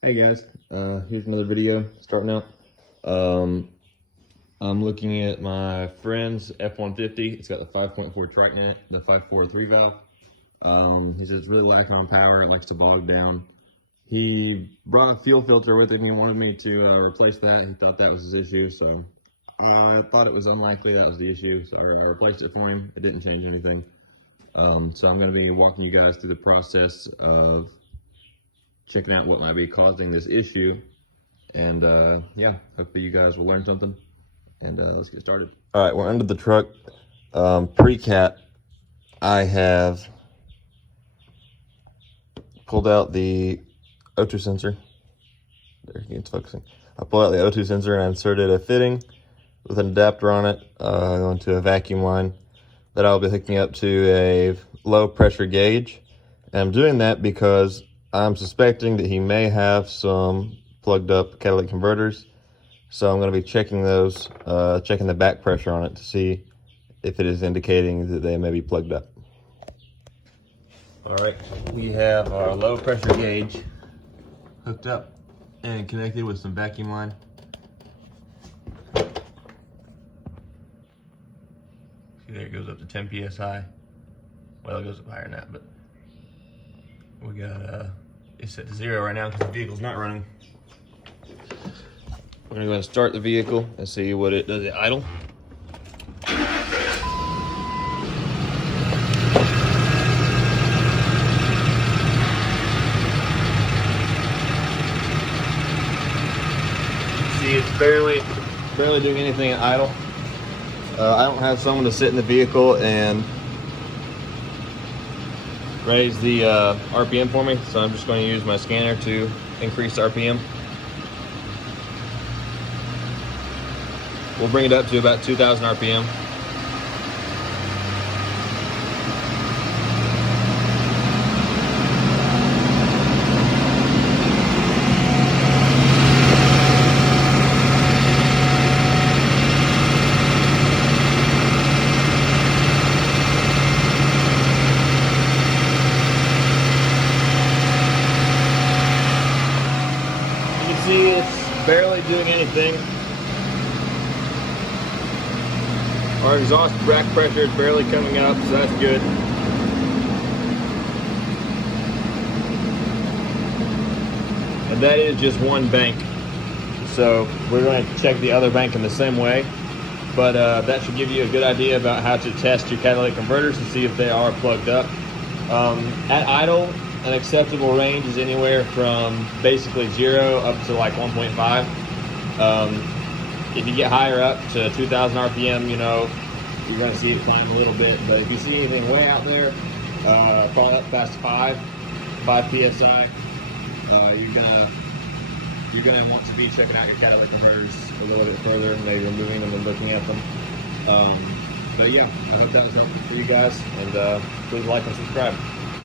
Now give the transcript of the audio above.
Hey guys, here's another video starting out. I'm looking at my friend's F-150. It's got the 5.4 trike net, the 5.43 valve. He says it's really lacking on power. It likes to bog down. He brought a fuel filter with him. He wanted me to replace that. He thought that was his issue, so I thought it was unlikely that was the issue. So I replaced it for him. It didn't change anything. So I'm going to be walking you guys through the process of checking out what might be causing this issue, and yeah, hopefully you guys will learn something, and let's get started. All right, we're under the truck. Pre-cat, I have pulled out the O2 sensor. There, it's focusing. I pulled out the O2 sensor and I inserted a fitting with an adapter on it, going to a vacuum line that I'll be hooking up to a low pressure gauge. And I'm doing that because I'm suspecting that he may have some plugged up catalytic converters. So I'm going to be checking those, checking the back pressure on it to see if it is indicating that they may be plugged up. All right, we have our low pressure gauge hooked up and connected with some vacuum line. See, there it goes up to 10 PSI. Well, it goes up higher than that, but we got it's set to 0 right now because the vehicle's not running. We're gonna go ahead and start the vehicle and see what it does. It idle. See, it's barely doing anything at idle. I don't have someone to sit in the vehicle and raise the RPM for me, so I'm just going to use my scanner to increase RPM. We'll bring it up to about 2,000 RPM. See, it's barely doing anything. Our exhaust rack pressure is barely coming up, so that's good. And that is just one bank. So we're going to check the other bank in the same way. But that should give you a good idea about how to test your catalytic converters and see if they are plugged up. At idle, an acceptable range is anywhere from basically 0 up to like 1.5. If you get higher up to 2,000 RPM, you know, you're going to see it climb a little bit. But if you see anything way out there, probably up past 5 PSI, you're gonna want to be checking out your catalytic converters a little bit further, maybe removing them and looking at them. But yeah, I hope that was helpful for you guys, and please like and subscribe.